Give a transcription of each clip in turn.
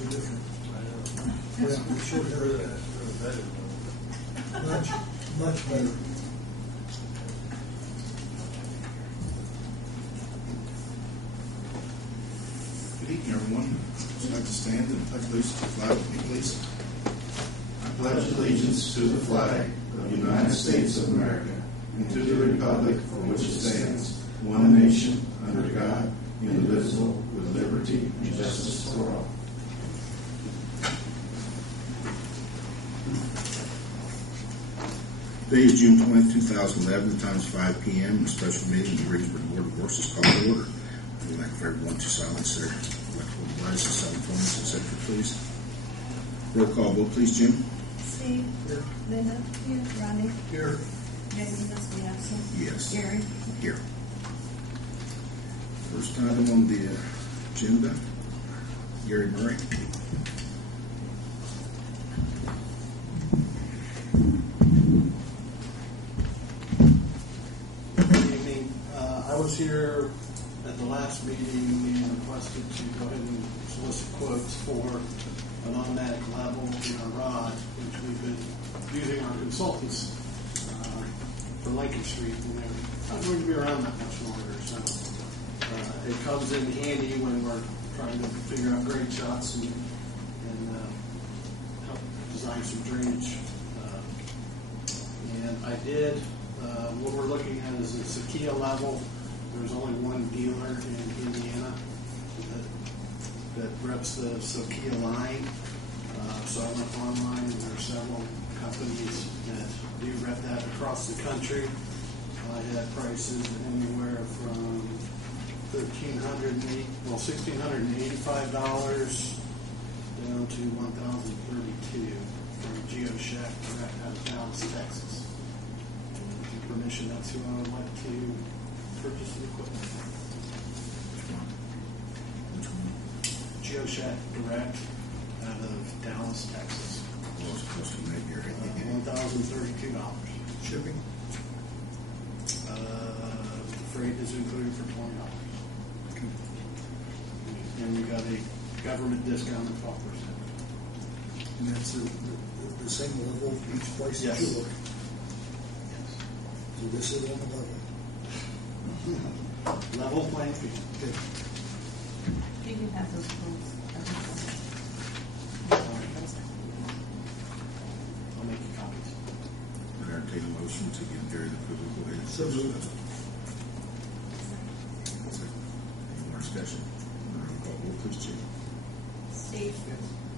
makes a difference. I know. Yeah, we should For have the better though. much better. Good evening, everyone. I'd like to stand and pledge allegiance to the flag with me, please. I pledge allegiance to the flag of the United States of America and to the republic for which it stands, one nation, under God, indivisible, with liberty and justice for all. Today is June 20th, 2011. The time is 5 p.m. and a special meeting of the Greensburg Board of Works is called to order. I would like for everyone to silence their electrical devices, cell phones, etc., please. Roll call vote, please, Jim. Steve. Here. Linda. Here. Ronnie. Here. Jason must be absent. Yes. Gary. Here. First item on the agenda, Gary Murray. Good evening. I was here at the last meeting and requested to go ahead and solicit quotes for an automatic level in our rod, which we've been using our consultants for Lincoln Street, and they're not going to be around that much longer. So it comes in handy when we're trying to figure out grade shots and help design some drainage. And I did. What we're looking at is a Sakia level. There's only one dealer in Indiana that reps the Sakia line. So I went online, and there are several companies that do rep that across the country. I had prices anywhere from $1,685 down to $1,032 from GeoShack direct out of Dallas, Texas. With your permission, that's who I would like to purchase the equipment. Which one? GeoShack direct out of Dallas, Texas. Well, it's supposed to make your $1,032. shipping. The freight is included for $20. Okay. And we got a government discount of 12%. And that's the same level each place that Yes. you look. So this is on the level. Level playing field. Okay. You can have those quotes. I'll make you copies. I entertain a motion to give Gary the approval. Go ahead. So moved. Any more discussion? Roll call vote, please, Jim. Steve.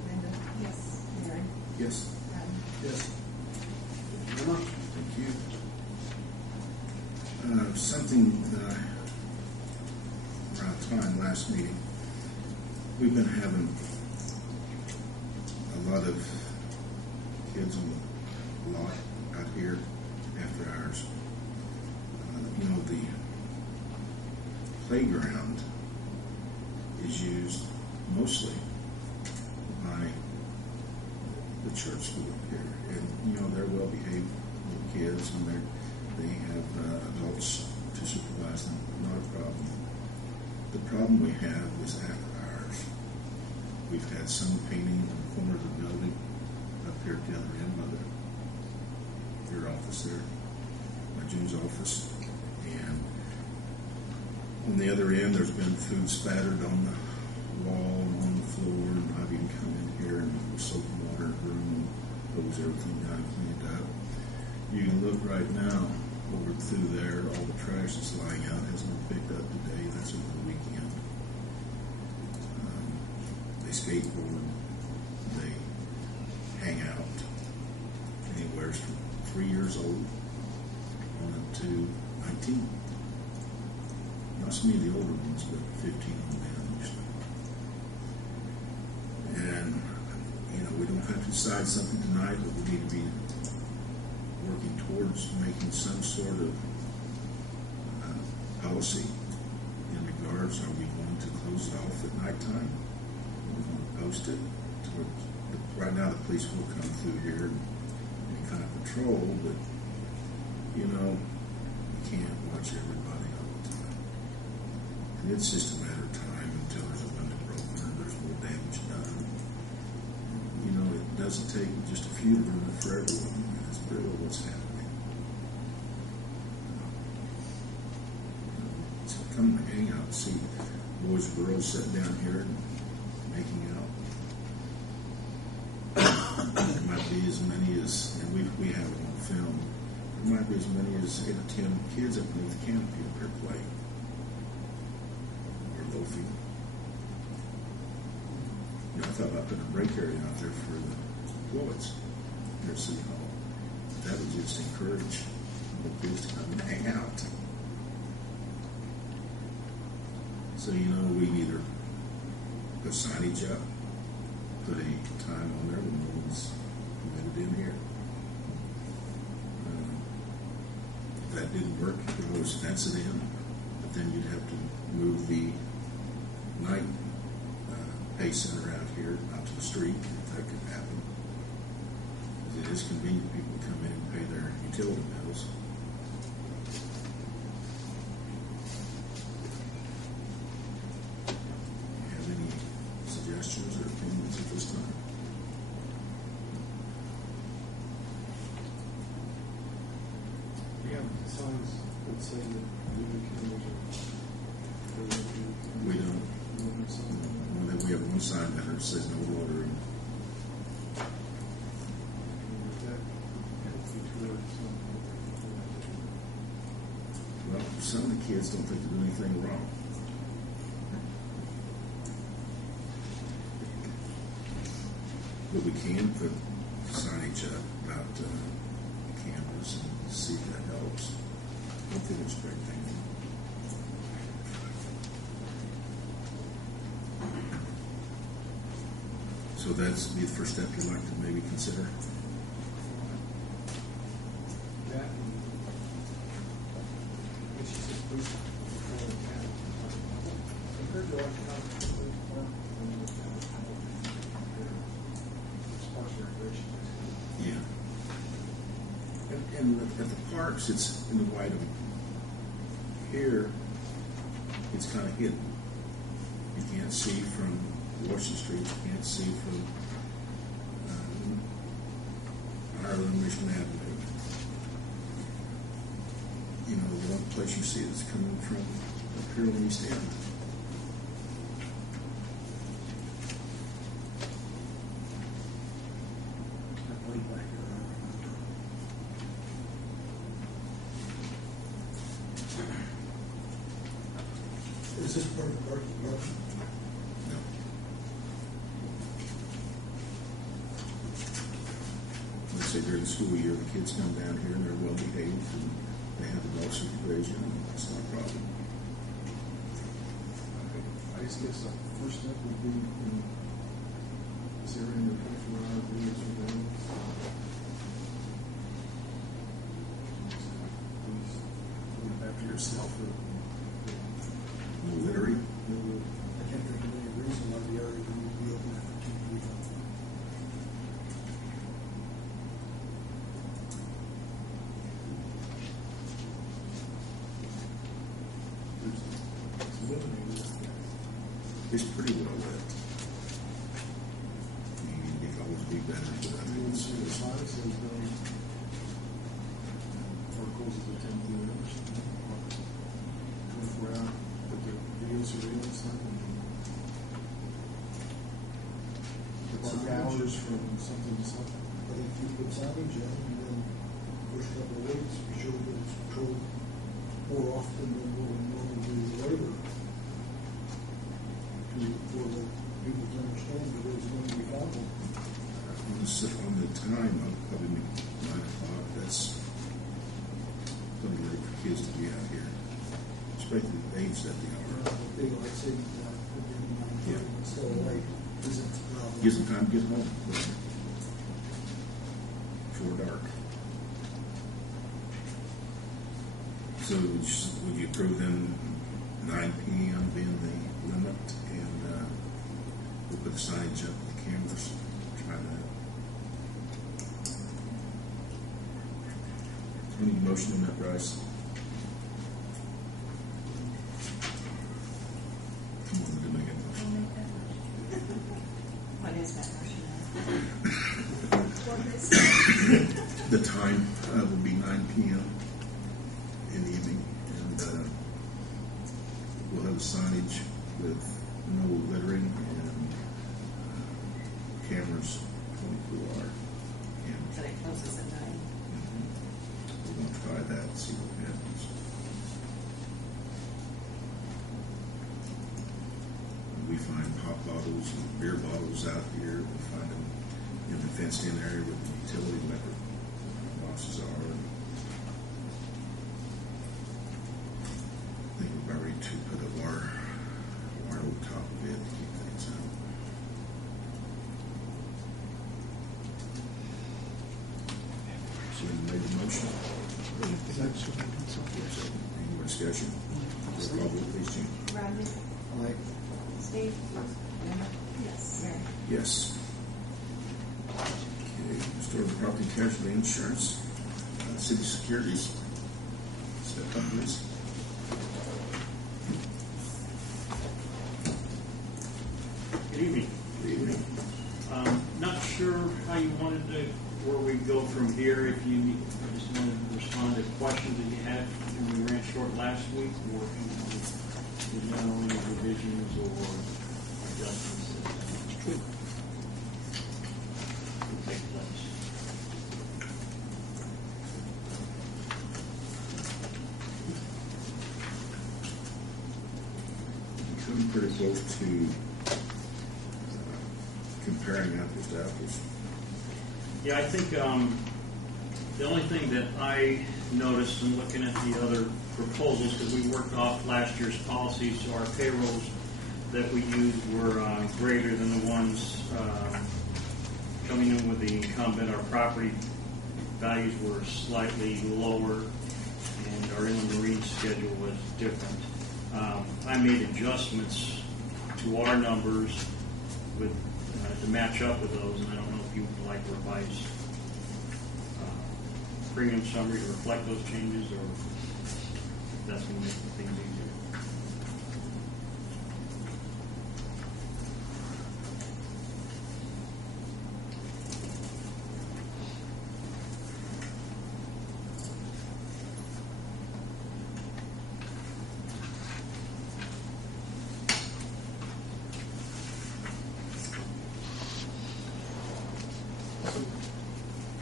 Linda. Yes. Gary. Yes. Ronnie. Yes. Thank you very much. Thank you. Something that around time last meeting, we've been having a lot of kids on the lot out here after hours. The playground is used mostly by the church school here, and they're well behaved little kids, and they have adults to supervise them. Not a problem. The problem we have is after hours. We've had some painting in the corner of the building up here at the other end by your office there, by June's office, and on the other end there's been food spattered on the wall and on the floor, and I've even come in here and with soap and water and broom and hose everything down and cleaned up. You can look right now over through there, all the trash that's lying out hasn't been picked up today. That's over the weekend. They skateboard, they hang out, anywhere from 3 years old on up to 19. Not so many of the older ones, but 15 on down usually. And we don't have to decide something tonight, but we need to be working towards making some sort of policy in regards, are we going to close it off at nighttime? Are we going to post it? Right now the police will come through here and kind of patrol, but you can't watch everybody all the time. And it's just a matter of time until there's a window broken or there's more damage done. doesn't take just a few to ruin it for everyone. That's really what's happening. So come hang out and see boys and girls sitting down here and making out. There might be as many as, and we have it on film, there might be as many as 8 or 10 kids underneath the canopy up here playing. Or loafing. You know, I thought about putting a break area out there for the employees here at City Hall. That would just encourage the kids to come and hang out. So, you know, we can either put signage up, put a time on there when no one's committed in here. If that didn't work, you could always fence it in, but then you'd have to move the night pay center out here out to the street, if that could happen. It is convenient, people come in and pay their utility bills. Do you have any suggestions or opinions at this time? Yeah, signs that say that movie cameras are. We don't. Well, then we have one sign banner that says no loitering. Well, some of the kids don't think they're doing anything wrong. But we can put signage up about cameras and see if that helps. I don't think it's a great thing. So that's the first step you'd like to maybe consider? That and it's just a boost before the cat. Compared to like Yeah. And at the parks, it's in the white of here, it's kind of hidden. You can't see from Washington Street, you can't see from Ireland, Mission Avenue. You know, the one place you see it's coming from up here on the East End. Way back here, I remember. Is this part of the parking lot? No. Let's say during the school year, the kids come down here and they're well behaved and they have adult supervision, and that's not a problem. I just guess the first step would be in this area in the 24-hour video surveillance. Please look after yourself. No littering. I can't think of any reason why the area would be open after 2 p.m. It's eliminated. It's pretty well lit. It could always be better, but I You think want to it's, see the sign that says or closes at 10 p.m. or something. 24-hour, put the video surveillance sign and park hours from something to something. I think if you put signage in, and then first couple of weeks, be sure that it's controlled more often than what we normally do later. For the people to understand that there's going to be problem. on the time, I'll probably make 9 o'clock. That's plenty late for kids to be out here, especially the age that they are. Daylight saving time, Yeah. so late isn't a problem. Gives them time to get home before dark. So would you approve them 9 p.m. being the limit, and we'll put the signage up, the cameras, try that. We need a motion on that, Bryce. Come on, to make a I'll motion. make that motion. What is that motion? The time will be 9 p.m. in the evening, and we'll have signage with no littering and cameras 24 hour. So it closes at 9. We're going to try that and see what happens. We find pop bottles and beer bottles out here. We find them in the fenced-in area where the utility electric boxes are. I think we're about ready to put a wire over top of it to keep things out. So we made the motion. Any more discussion? Roll call vote, please, Gene. Rodney? Aye. Steve? Linda? Yes. Mary? Yes. Okay, restore the property and casualty insurance. City securities. Step up, please. Good evening. Good evening. Not sure how you wanted to, where we go from here. If you, I just wanted to respond to questions that you had when we ran short last week, or if you wanted to know any revisions or adjustments that will take place. Come pretty close to comparing apples to apples. Yeah, I think the only thing that I noticed in looking at the other proposals, because we worked off last year's policies, so our payrolls that we used were greater than the ones coming in with the incumbent. Our property values were slightly lower, and our inland marine schedule was different. I made adjustments to our numbers with to match up with those, and I don't know if you would like revised premium summary to reflect those changes, or if that's going to make things easier.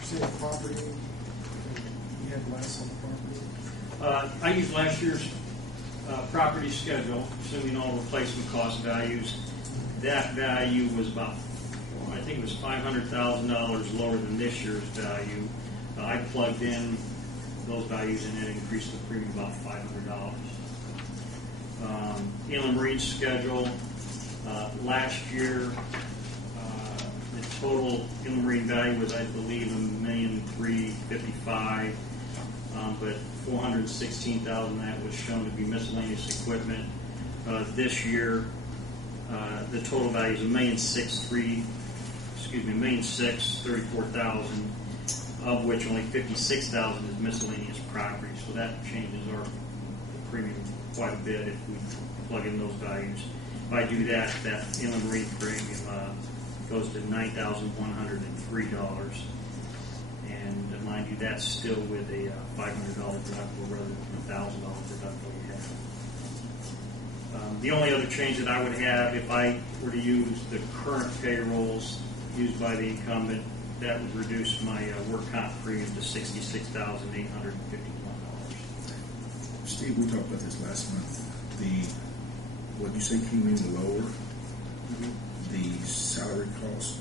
See the property, you had last on the property? I used last year's property schedule, assuming all replacement cost values. That value was about, I think it was $500,000 lower than this year's value. I plugged in those values and it increased the premium about $500. Inland Marine schedule, last year, the total inland marine value was, I believe, $1,355,000, but $416,000 that was shown to be miscellaneous equipment. This year, the total value is $1,634,000, of which only $56,000 is miscellaneous property. So that changes our premium quite a bit if we plug in those values. If I do that, that inland marine premium goes to $9,103, and mind you, that's still with a $500 deductible rather than a $1,000 deductible you have. The only other change that I would have, if I were to use the current payrolls used by the incumbent, that would reduce my work comp premium to $66,851. Steve, we talked about this last month. What you say came in lower? The salary cost?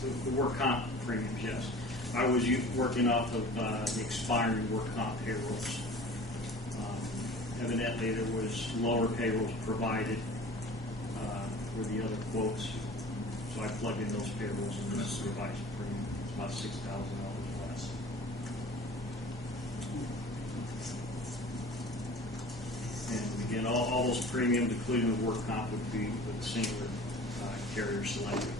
So the work comp premiums, yes. I was working off of the expiring work comp payrolls. Evidently, there was lower payrolls provided for the other quotes, so I plugged in those payrolls and this revised premium. It's about $6,000 less. And again, all those premiums, including the work comp, would be with the singular carrier selected.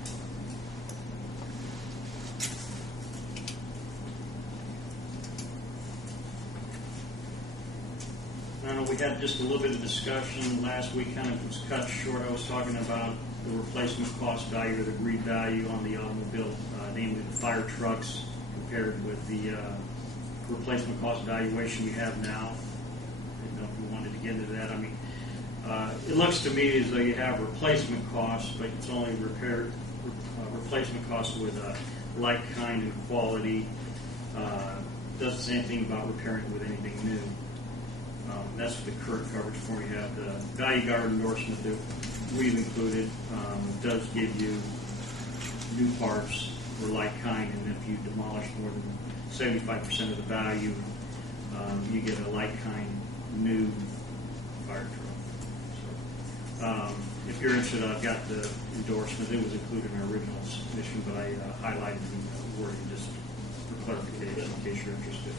I know we had just a little bit of discussion last week, kind of was cut short. I was talking about the replacement cost value or the agreed value on the automobile, namely the fire trucks, compared with the replacement cost valuation we have now. I didn't know if you wanted to get into that. I mean, it looks to me as though you have replacement costs, but it's only replacement costs with like, kind, and quality. Doesn't say anything about repairing with anything new. That's the current coverage form. You have the value guard endorsement that we've included. Does give you new parts or like kind, and if you demolish more than 75% of the value, you get a like kind new fire truck. So, if you're interested, I've got the endorsement. It was included in our original submission, but I highlighted the wording just for clarification in case you're interested.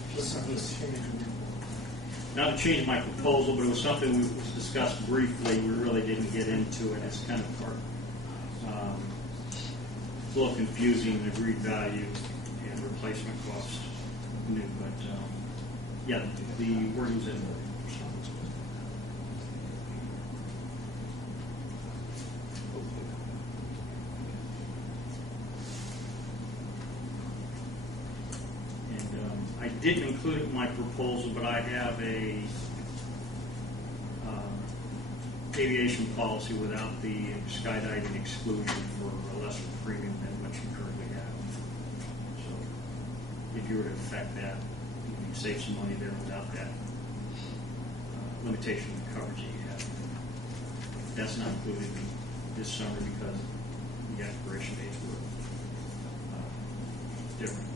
Not to change my proposal, but it was something we was discussed briefly. We really didn't get into it. It's kind of part, it's a little confusing, agreed value and replacement cost new, but yeah, the wording's in there. I didn't include it in my proposal, but I have a aviation policy without the skydiving exclusion for a lesser premium than what you currently have. So if you were to affect that, you could save some money there without that limitation of coverage that you have. That's not included this summer because the expiration dates were different.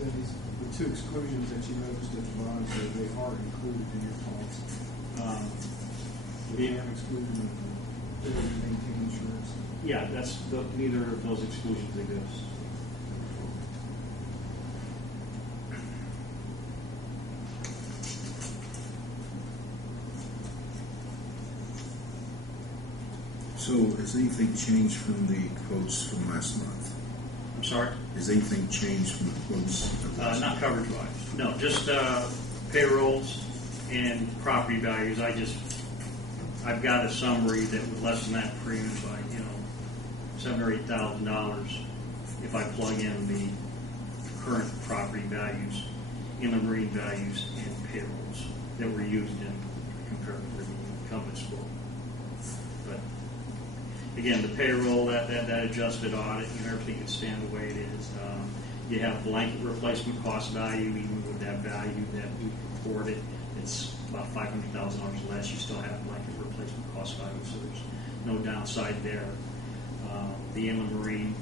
The two exclusions that you noticed at the bottom, so they are included in your policy. The dam exclusion and the failure to maintain insurance. Yeah, neither of those exclusions exist. So has anything changed from the quotes from last month? I'm sorry? Has anything changed from the quotes of last Not month? coverage-wise. No, just payrolls and property values. I've got a summary that would lessen that premium by, $7,000 or $8,000 if I plug in the current property values, inland marine values, and payrolls that were used in compared to the incumbent score. But again, the payroll, that adjusted audit, everything can stand the way it is. You have blanket replacement cost value, even with that value that we reported, it's about $500,000 less. You still have blanket replacement cost value, so there's no downside there. The inland marine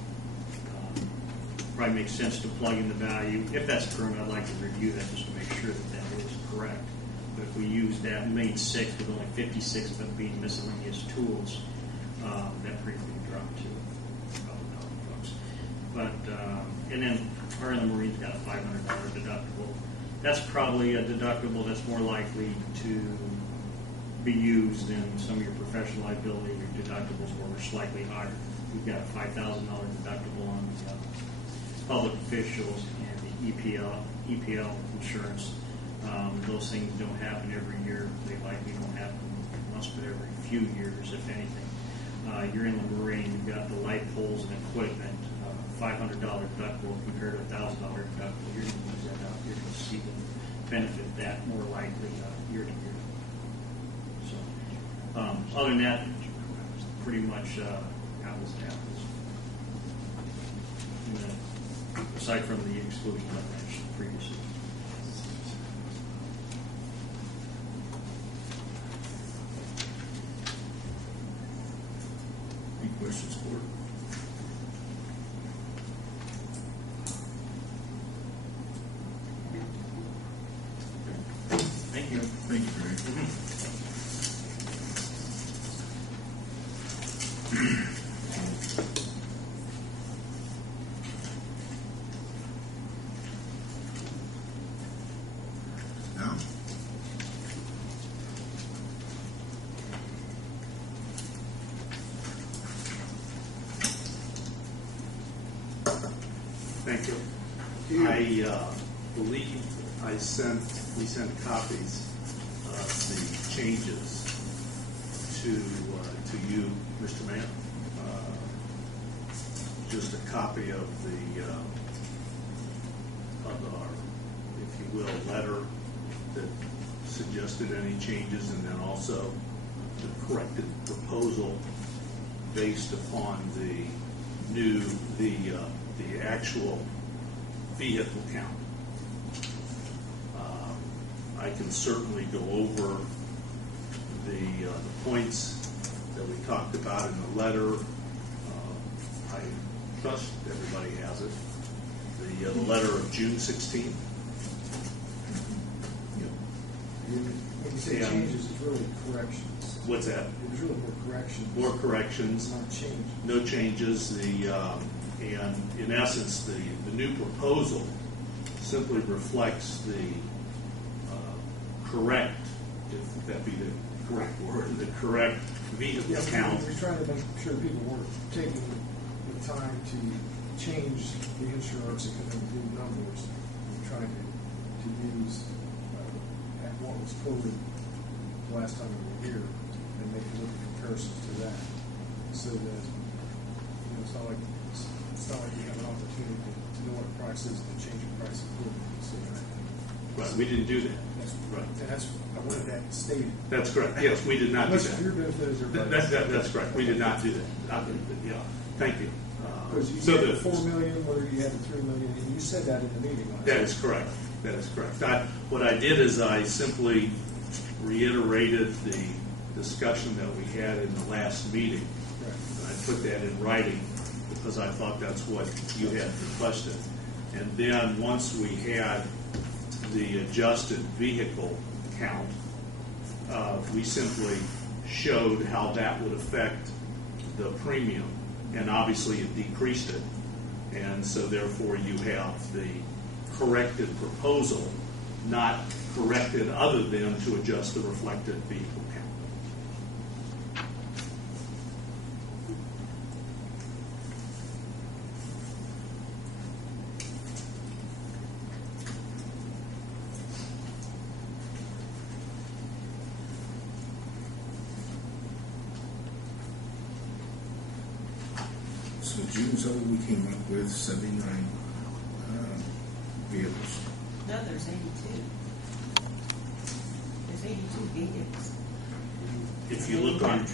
probably makes sense to plug in the value. If that's current, I'd like to review that just to make sure that is correct. But if we use that main 6 with only 56 of them being miscellaneous tools, that premium dropped to $1,000. But and then our inland marine's got a $500 deductible. That's probably a deductible that's more likely to be used in some of your professional liability or deductibles where we're slightly higher. We've got a $5,000 deductible on public officials and the EPL insurance. Those things don't happen every year. They likely don't happen once but every few years, if anything. You're in the marine, you've got the light poles and equipment, $500 deductible compared to $1,000 deductible. You're going to use that out. You're going to see the benefit that more likely year to year. So, other than that, pretty much apples to apples. And then, aside from the exclusion I mentioned previously. Any questions, Court? Thank you. Thank you, Greg. Now, Thank you. I believe I sent we sent copies of the changes to you, Mr. Mayor. Just a copy of our, if you will, letter that suggested any changes, and then also the corrected proposal based upon the actual vehicle count. I can certainly go over the points that we talked about in the letter. I trust everybody has it. The letter of June 16th. When you say changes, it's really corrections. What's that? It was really more corrections. More corrections. Not change. No changes. And in essence, the new proposal simply reflects the correct, if that be the correct word, the correct vehicle count. We're trying to make sure people weren't taking the time to change the insurance and come in with new numbers. We're trying to use what was quoted the last time we were here and make a little comparisons to that, so that it's not like you have an opportunity to know what the price is and change the price accordingly. So Right, we didn't do that. Right. And I wanted that stated. That's correct. Yes, we did not do Unless your that. benefit is everybody's. That's correct. We did not do that. Yeah. Thank you. Because you So had the the 4 million, whether you had the 3 million, and you said that in the meeting last That is correct. That is correct. What I did is I simply reiterated the discussion that we had in the last meeting. Right. And I put that in writing because I thought that's what you had requested. And then once we had the adjusted vehicle count, we simply showed how that would affect the premium. And obviously it decreased it. And so therefore you have the corrected proposal, not corrected other than to adjust the reflected vehicle count. So June's over, we came up with 79 vehicles. No, there's 82. There's 82 vehicles. If you look on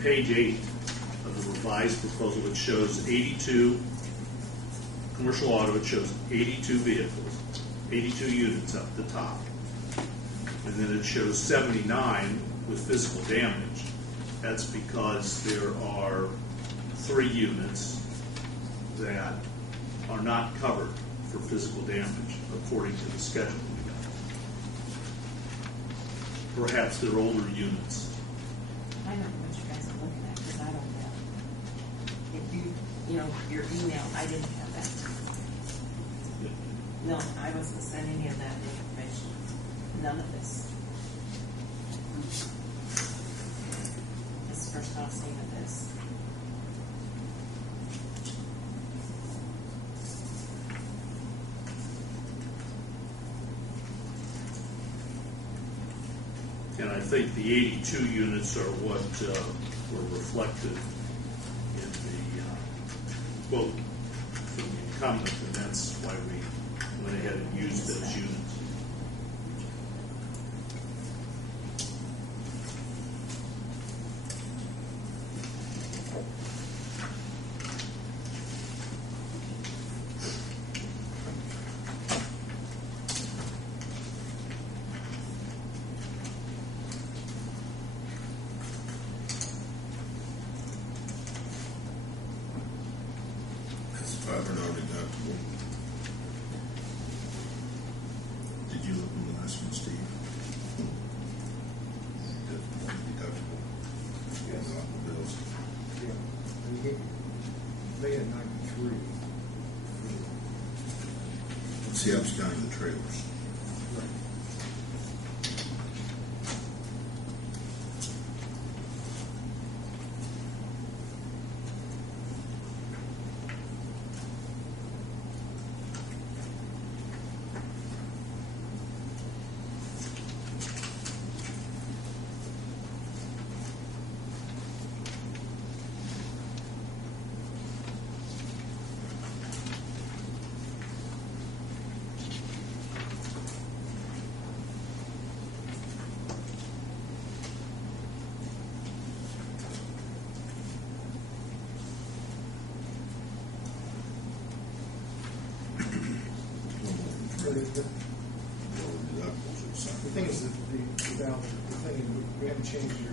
page 8 of the revised proposal, it shows 82 commercial auto. It shows 82 vehicles, 82 units up the top, and then it shows 79 with physical damage. That's because there are 3 units that are not covered for physical damage according to the schedule we got. Perhaps they're older units. I don't know what you guys are looking at because I don't know. If your email, I didn't have that. No, I wasn't sending you that information. None of this. This is the first I've seen of this. And I think the 82 units are what were reflected in the quote from the incumbent, and that's why we went ahead and used those units. That's $500 deductible. Did you look in the last one, Steve? Deductible. Yes. Automobiles. Yeah. And you made it 93. See, I was counting the trailers. Right. lower deductibles or The something. thing is that the thing is we haven't changed your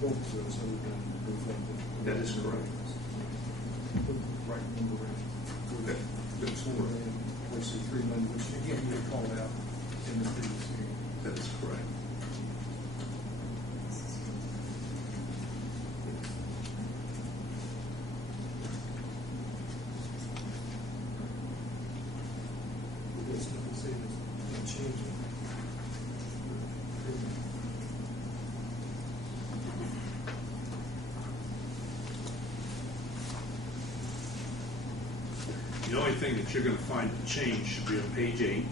quote to us other than reflected. That is correct. Put the right number in. Okay, that's $4 million versus $3 million, which again, you had called out in the previous hearing. That is correct. There's nothing saying it's not changing. The only thing that you're going to find to change should be on page 8 and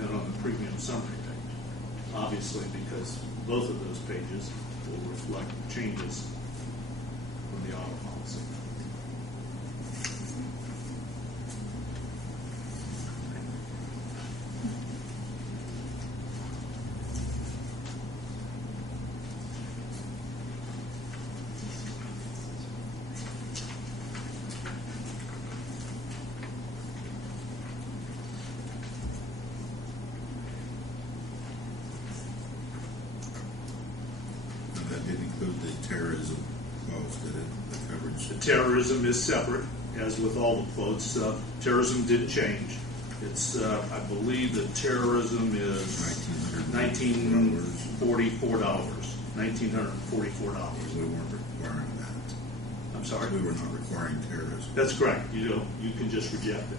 then on the premium summary page. Obviously, because both of those pages will reflect changes from the auto policy. And that didn't include the terrorism clause, did it? The coverage. The terrorism is separate, as with all the quotes. Terrorism did change. It's, I believe the terrorism is $1,944. $1,944. We weren't requiring that. I'm sorry? We were not requiring terrorism. That's correct. You don't, you can just reject it.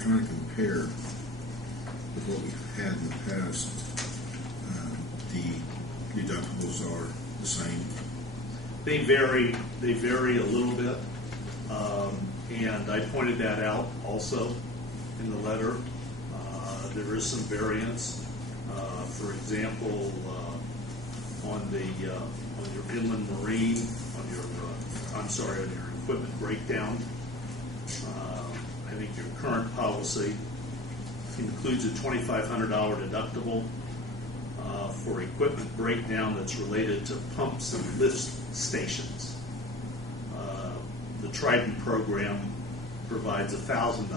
Trying to compare with what we've had in the past, the deductibles are the same. They vary a little bit, and I pointed that out also in the letter. There is some variance. For example, on your inland marine, on your equipment breakdown. I think your current policy includes a $2,500 deductible for equipment breakdown that's related to pumps and lift stations. The Trident program provides a $1,000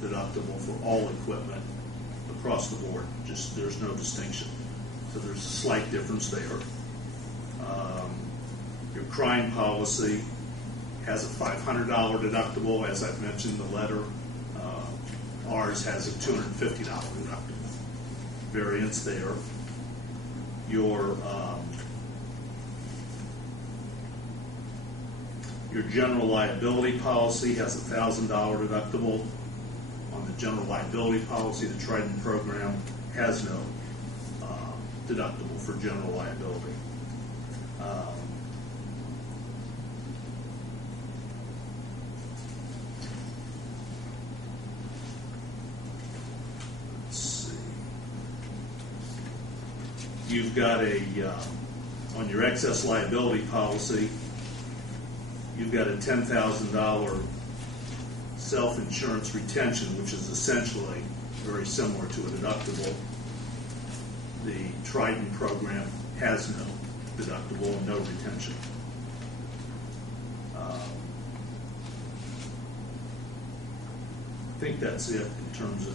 deductible for all equipment across the board. Just there's no distinction. So there's a slight difference there. Your crime policy has a $500 deductible, as I've mentioned in the letter. Ours has a $250 deductible. Variance there. Your general liability policy has a $1,000 deductible. On the general liability policy, the Trident program has no deductible for general liability. You've got on your excess liability policy, you've got a $10,000 self-insurance retention, which is essentially very similar to a deductible. The Trident program has no deductible and no retention. I think that's it in terms of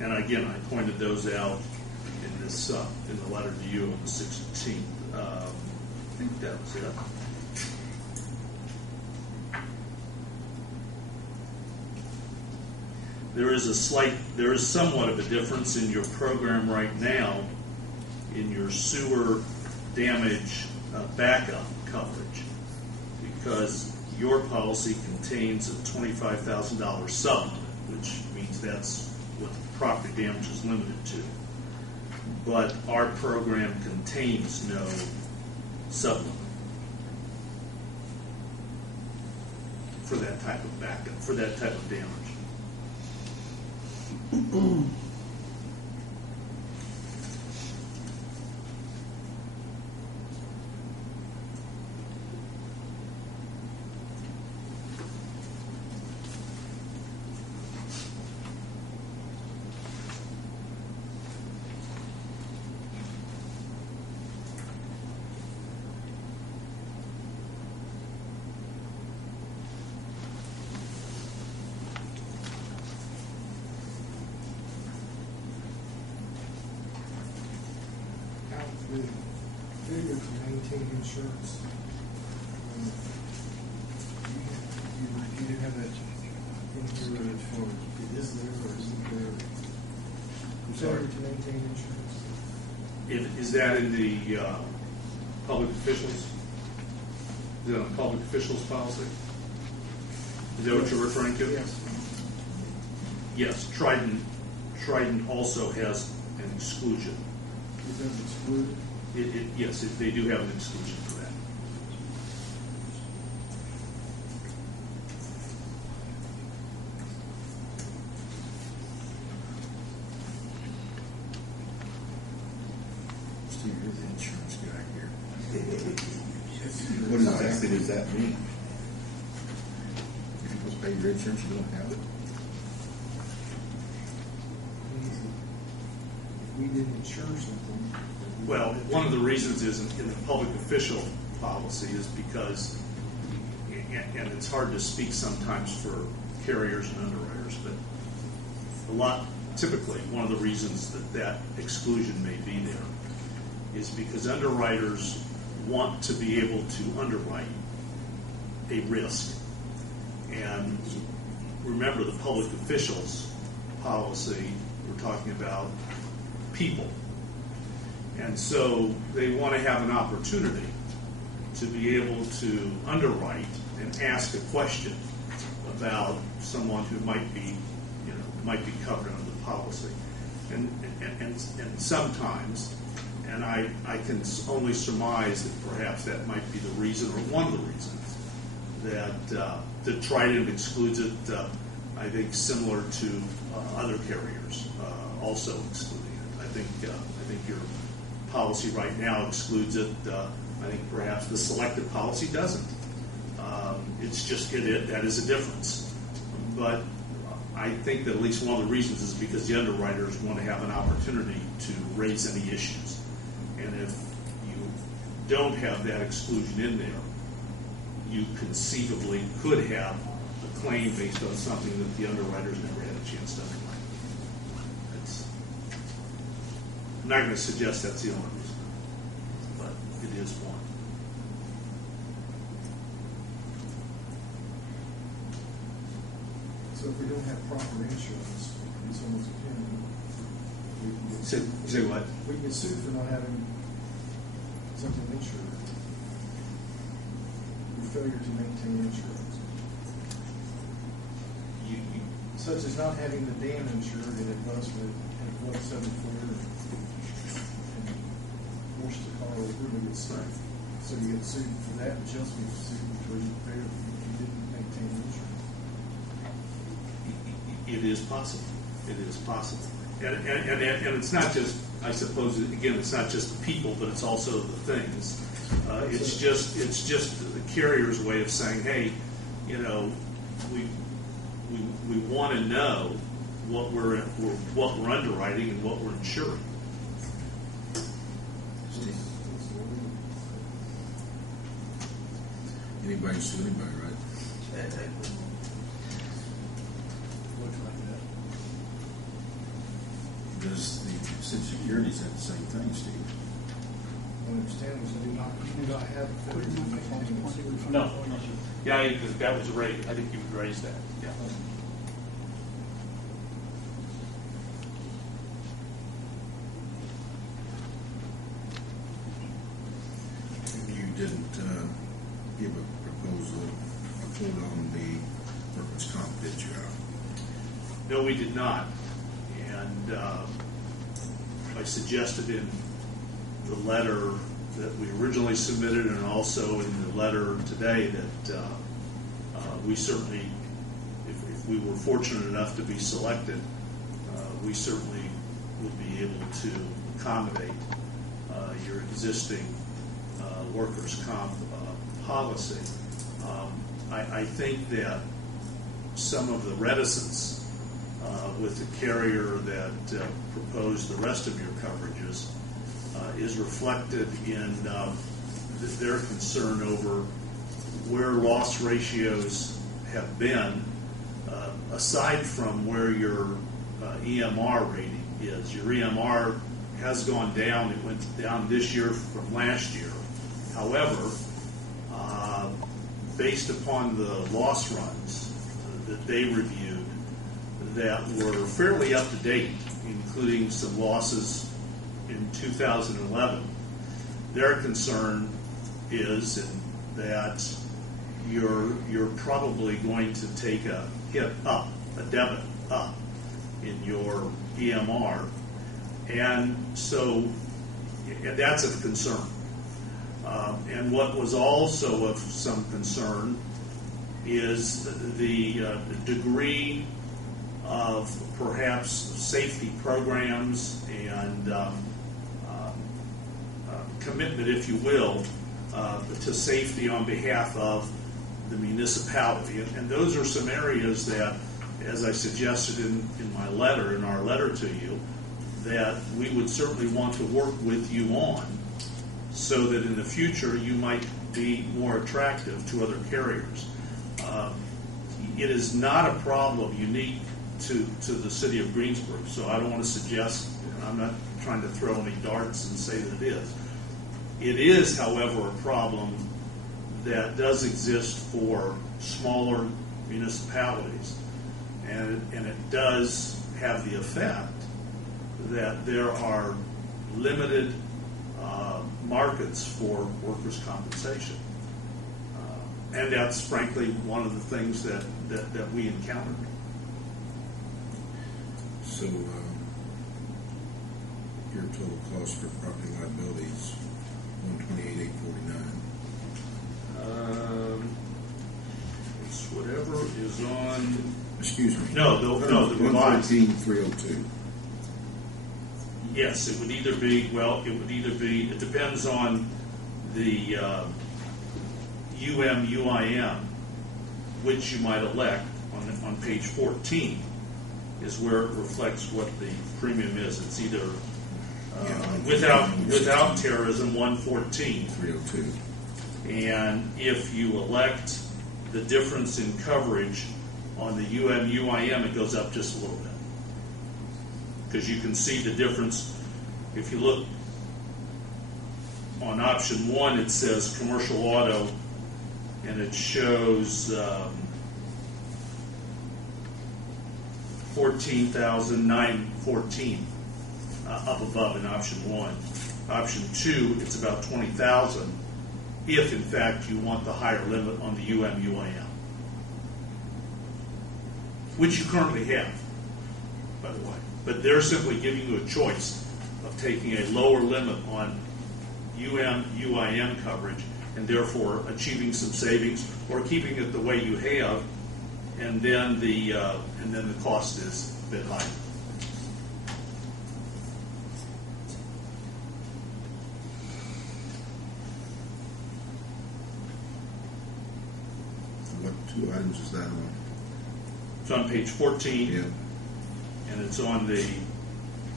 and again, I pointed those out in this up in the letter to you on the 16th. I think that was it. There is somewhat of a difference in your program right now in your sewer damage backup coverage, because your policy contains a $25,000 supplement, which means that's what the property damage is limited to. But our program contains no supplement for that type of backup, for that type of damage. The failure to maintain insurance. You didn't have that in your form. It is there or isn't there? Failure to maintain insurance. Is that in the public officials? Is that on the public officials policy? Is that what you're referring to? Yes. Yes, Trident also has an exclusion. It does exclude. Yes, they do have an exclusion for that. Steve, you're the insurance guy here. What exactly does that mean? If you're supposed to pay your insurance, you don't have it? If we didn't insure something. Well, one of the reasons is in the public official policy is because, and it's hard to speak sometimes for carriers and underwriters, but typically, one of the reasons that exclusion may be there is because underwriters want to be able to underwrite a risk. And remember, the public officials policy, we're talking about people. And so they want to have an opportunity to be able to underwrite and ask a question about someone who might be covered under the policy. And sometimes, and I can only surmise that perhaps that might be the reason, or one of the reasons, that the Trident excludes it, I think similar to other carriers also excluding it. I think your policy right now excludes it. I think perhaps the selective policy doesn't. It's just that is a difference. But I think that at least one of the reasons is because the underwriters want to have an opportunity to raise any issues. And if you don't have that exclusion in there, you conceivably could have a claim based on something that the underwriters never had a chance to underwrite. I'm not going to suggest that's the only reason, but it is one. So if we don't have proper insurance, it's almost a penalty. Say what? We can get sued for not having something insured. Your failure to maintain insurance. Such as not having the dam insured in advance with a flood 7 foot and forced the car over to get sued. So you get sued for that, and Chelsea gets sued because you didn't maintain insurance. It is possible. It is possible. And it's not just, I suppose, again, it's not just the people, but it's also the things. It's just the carrier's way of saying, hey, we want to know what we're underwriting and what we're insuring. Anybody sue anybody, right? Looks like that. Since Security said the same thing, Steve. My understanding is that you do not have authority to make payments. No, yeah, that was raised. I think you would raise that. Yeah. You didn't give a proposal, a quote on the workers' comp, did you, Al? No, we did not. And I suggested in the letter that we originally submitted and also in the letter today that we certainly, if we were fortunate enough to be selected, we certainly would be able to accommodate your existing workers' comp policy. I think that some of the reticence with the carrier that proposed the rest of your coverages is reflected in their concern over where loss ratios have been, aside from where your EMR rating is. Your EMR has gone down. It went down this year from last year. However, based upon the loss runs that they reviewed that were fairly up to date, including some losses in 2011, their concern is that you're probably going to take a hit up, a debit up in your EMR, and so that's of concern. And what was also of some concern is the degree of perhaps safety programs and commitment, if you will, to safety on behalf of the municipality. And those are some areas that, as I suggested in my letter, in our letter to you, that we would certainly want to work with you on so that in the future you might be more attractive to other carriers. It is not a problem unique to the city of Greensburg, so I don't want to suggest, I'm not trying to throw any darts and say that it is. It is, however, a problem that does exist for smaller municipalities, and it does have the effect that there are limited markets for workers' compensation. And that's frankly one of the things that we encountered. So your total cost for property liability is $128,849. It's whatever is on. Excuse me. No, the revised. $114,302. Yes, it would either be. It depends on the UM/UIM, which you might elect. On page 14 is where it reflects what the premium is. It's either without terrorism, 114,302, and if you elect the difference in coverage on the UM/UIM, it goes up just a little bit, because you can see the difference. If you look on option 1, it says commercial auto, and it shows 14,914 up above in option 1. Option 2, it's about 20,000 if in fact you want the higher limit on the UM/UIM, which you currently have, by the way. But they're simply giving you a choice of taking a lower limit on UM/UIM coverage and therefore achieving some savings, or keeping it the way you have, and then the cost is a bit higher. What two items is that on? It's on page 14, Yeah. and it's on the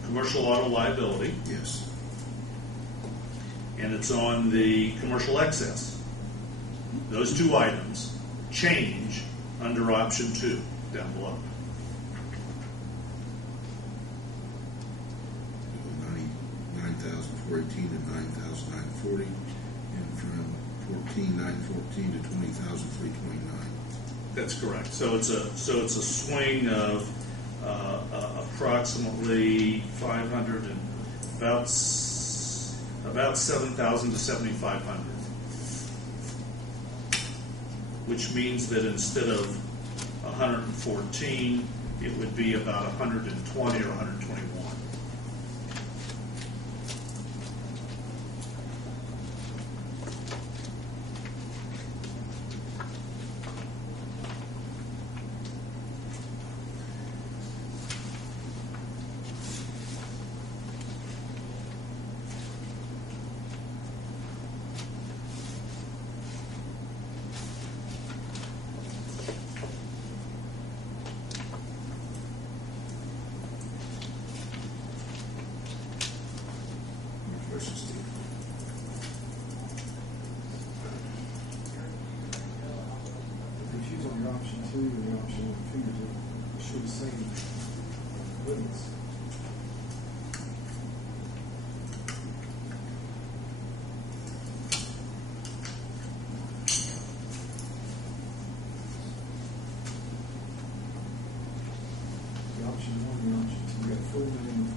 commercial auto liability, Yes. and it's on the commercial excess. Those two items change under option 2 down below. $9,418 to $9,940, and from $14,914 to $20,329. That's correct. So it's a swing of approximately 500 and about 7,000 to 7,500, which means that instead of 114, it would be about 120 or 121. Questions, Steve? If you choose on your option 2 and the option 1 figures, it should the same limits. The option 1 and the option 2, you got full million, and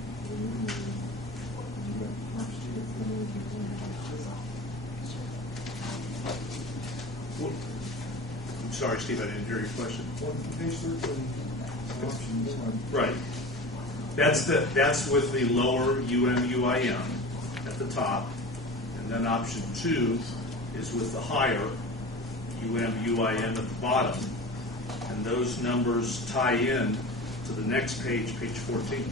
you got option 2, you got full million, and I'm sorry, Steve, I didn't hear your question. page 13, option 1. Right. That's with the lower UMUIM at the top, and then option 2 is with the higher UMUIM at the bottom, and those numbers tie in to the next page, page 14.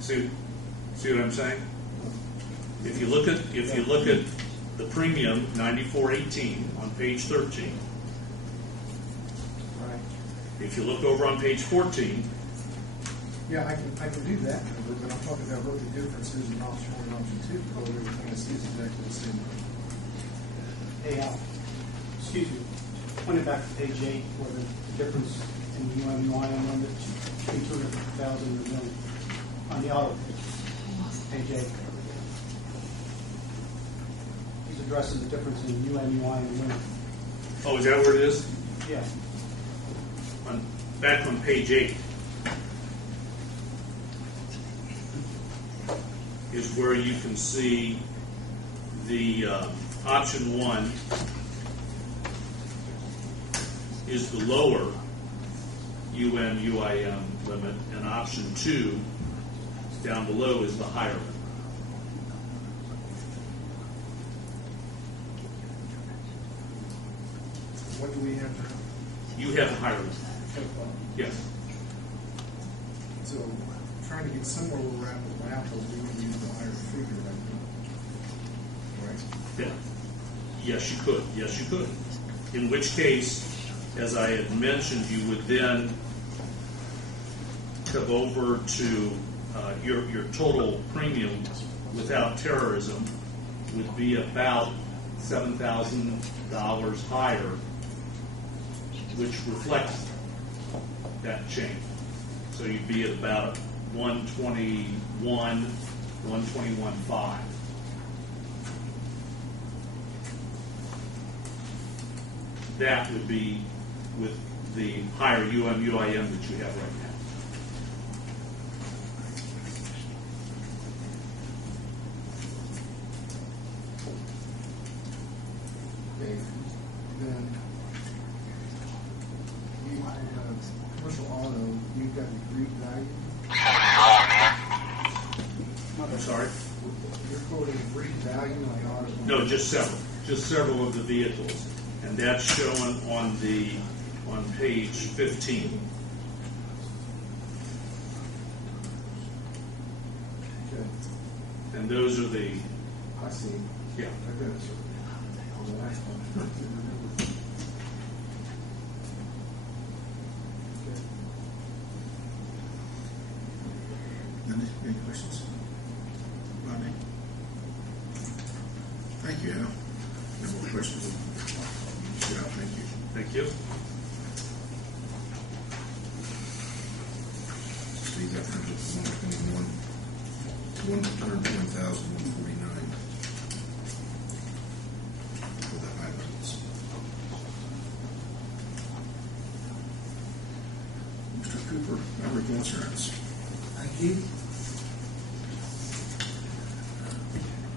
See what I'm saying? If you look at the premium 9418 on page 13, Right. if you look over on page 14, Yeah, I can do that, but I'm talking about what the difference is in option 1 and option 2, because everything I see is exactly the same. Hey, Al, excuse me, pointing back to page 8, where the difference in the UMUIM limit between 250,000 and a million, on the auto page 8. He's addressing the difference in UMUIM limit. oh, is that where it is? Yeah, Back on page 8 is where you can see the option 1 is the lower UMUIM limit, and option 2 down below is the higher limit. What do we have now? You have the higher limit. Yes. So, trying to get somewhere where we're apples to apples, we would use the higher figure right now. Right? Yeah. Yes, you could. Yes, you could. In which case, as I had mentioned, you would then come over to your total premium without terrorism would be about $7,000 higher, which reflects that change. So you'd be at about 121.5. That would be with the higher UMUIM that you have right now. Okay. Then, you commercial auto, you've got agreed value. I'm sorry? You're quoting agreed value on the auto. No, just several of the vehicles, and that's shown on page 15. Okay. And those are the, I see. yeah. I've got it, sir. On the last one. Any questions? Rodney? Thank you, Al. No more questions? Yeah, thank you. Thank you. Steve, difference is 121,149 for the highlights. Mr. Cooper, Maverick Insurance. Thank you.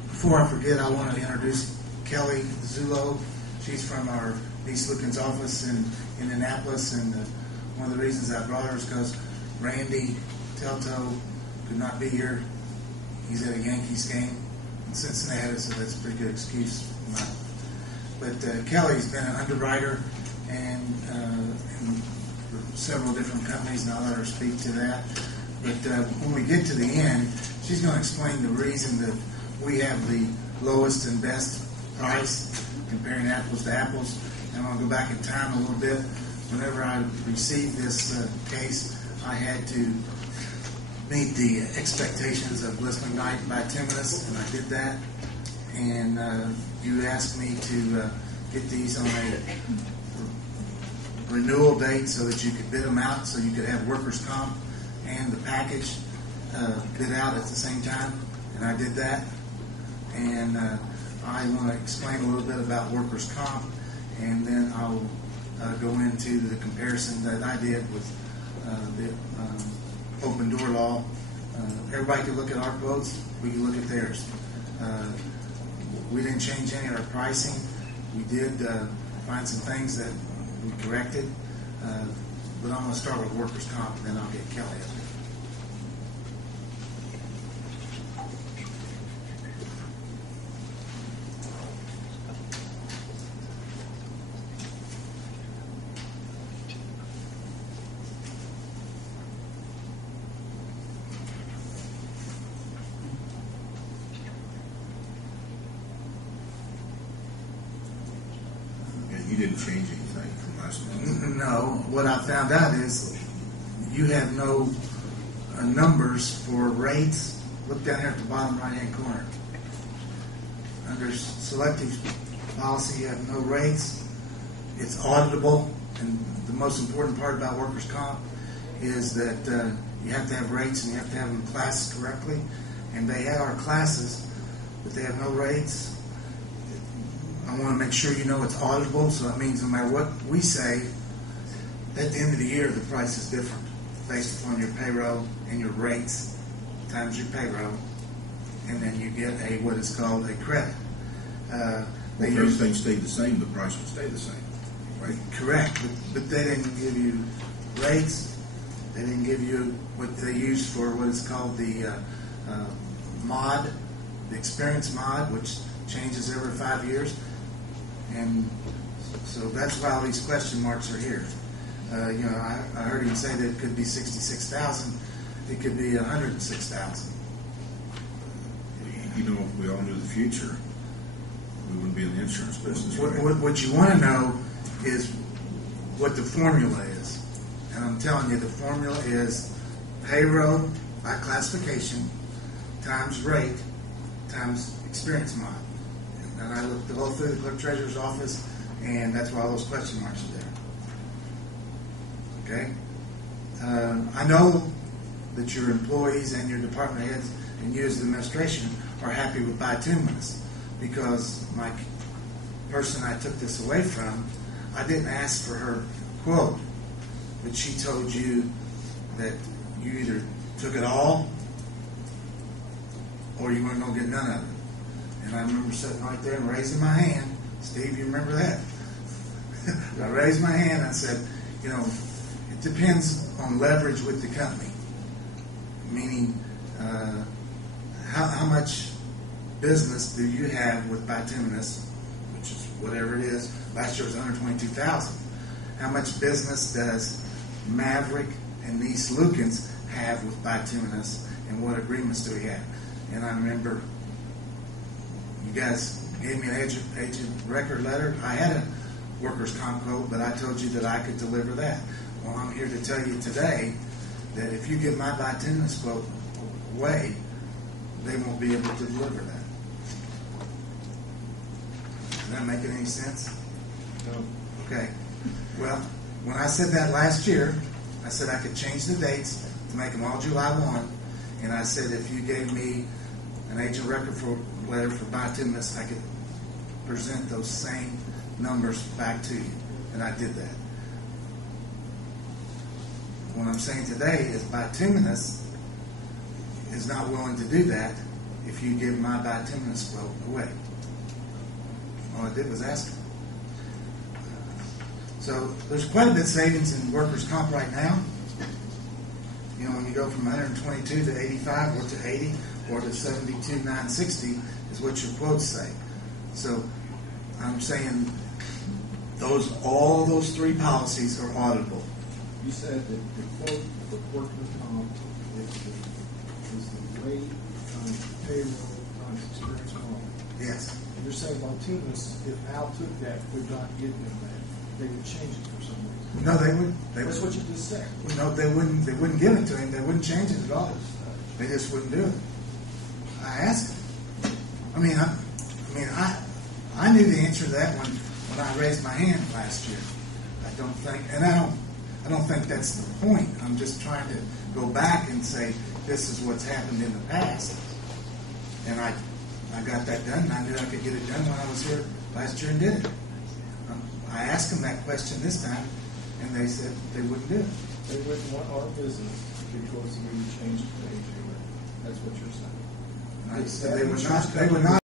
Before I forget, I want to introduce Kelly Zulo. She's from our East Lukens office in Indianapolis, and one of the reasons I brought her is because Randy Telto could not be here. He's at a Yankees game in Cincinnati, so that's a pretty good excuse. But Kelly's been an underwriter and for several different companies, and I'll let her speak to that. But when we get to the end, she's going to explain the reason that we have the lowest and best price, comparing apples to apples. And I'll go back in time a little bit. Whenever I received this case, I had to meet the expectations of Bliss McKnight and Bituminous, and I did that. And you asked me to get these on a renewal date so that you could bid them out, so you could have workers' comp and the package bid out at the same time, and I did that. And I want to explain a little bit about workers' comp, and then I'll go into the comparison that I did with the open door law. Everybody can look at our quotes. We can look at theirs. We didn't change any of our pricing. We did find some things that we corrected. But I'm going to start with workers' comp, and then I'll get Kelly up. You didn't change anything from last month? No. What I found out is you have no numbers for rates. Look down here at the bottom right-hand corner. Under selective policy, you have no rates. It's auditable, and the most important part about workers' comp is that you have to have rates and you have to have them classed correctly. And they have our classes, but they have no rates. I want to make sure you know it's auditable, so that means no matter what we say, at the end of the year, the price is different based upon your payroll and your rates times your payroll, and then you get what is called a credit. If everything stayed the same, the price would stay the same, right? Correct, but they didn't give you rates. They didn't give you what they use for what is called the mod, the experience mod, which changes every 5 years. And so that's why all these question marks are here. I heard him say that it could be 66,000. It could be 106,000. You know, if we all knew the future, we wouldn't be in the insurance business. Right? What you want to know is what the formula is. And I'm telling you, the formula is payroll by classification times rate times experience mod. And I looked all through the clerk treasurer's office, and that's why all those question marks are there. Okay? I know that your employees and your department heads and you as the administration are happy with bituminous, because my person I took this away from, I didn't ask for her quote, but she told you that you either took it all or you weren't going to get none of it. And I remember sitting right there and raising my hand. Steve, you remember that? I raised my hand and I said, it depends on leverage with the company. Meaning, how much business do you have with bituminous, which is whatever it is. Last year was 122,000. How much business does Maverick and East Lukens have with bituminous, and what agreements do we have? And I remember you guys gave me an agent record letter. I had a workers' comp quote, but I told you that I could deliver that. Well, I'm here to tell you today that if you give my bituminous quote away, they won't be able to deliver that. Does that make any sense? No. Okay. Well, when I said that last year, I said I could change the dates to make them all July 1. And I said, if you gave me an agent record for letter for bituminous, I could present those same numbers back to you. And I did that. What I'm saying today is bituminous is not willing to do that if you give my bituminous quote away. All I did was ask him. So there's quite a bit of savings in workers' comp right now. You know, when you go from 122 to 85 or to 80 or to 72,960 is what your quotes say. So I'm saying all those three policies are auditable. You said that the quote for workers' comp is the rate times payroll times experience model. Yes. And you're saying bituminous, if Al took that, would not give them that. They would change it for some reason. No, they would. That's what you just said. No, they wouldn't. They wouldn't give it to him. They wouldn't change it at all. They just wouldn't do it. I asked him. I knew the answer to that when I raised my hand last year. I don't think that's the point. I'm just trying to go back and say this is what's happened in the past, and I got that done. And I knew I could get it done when I was here last year and did it. I asked them that question this time, and they said they wouldn't do it. They wouldn't want our business because we would change the page. That's what you're saying. I said they would not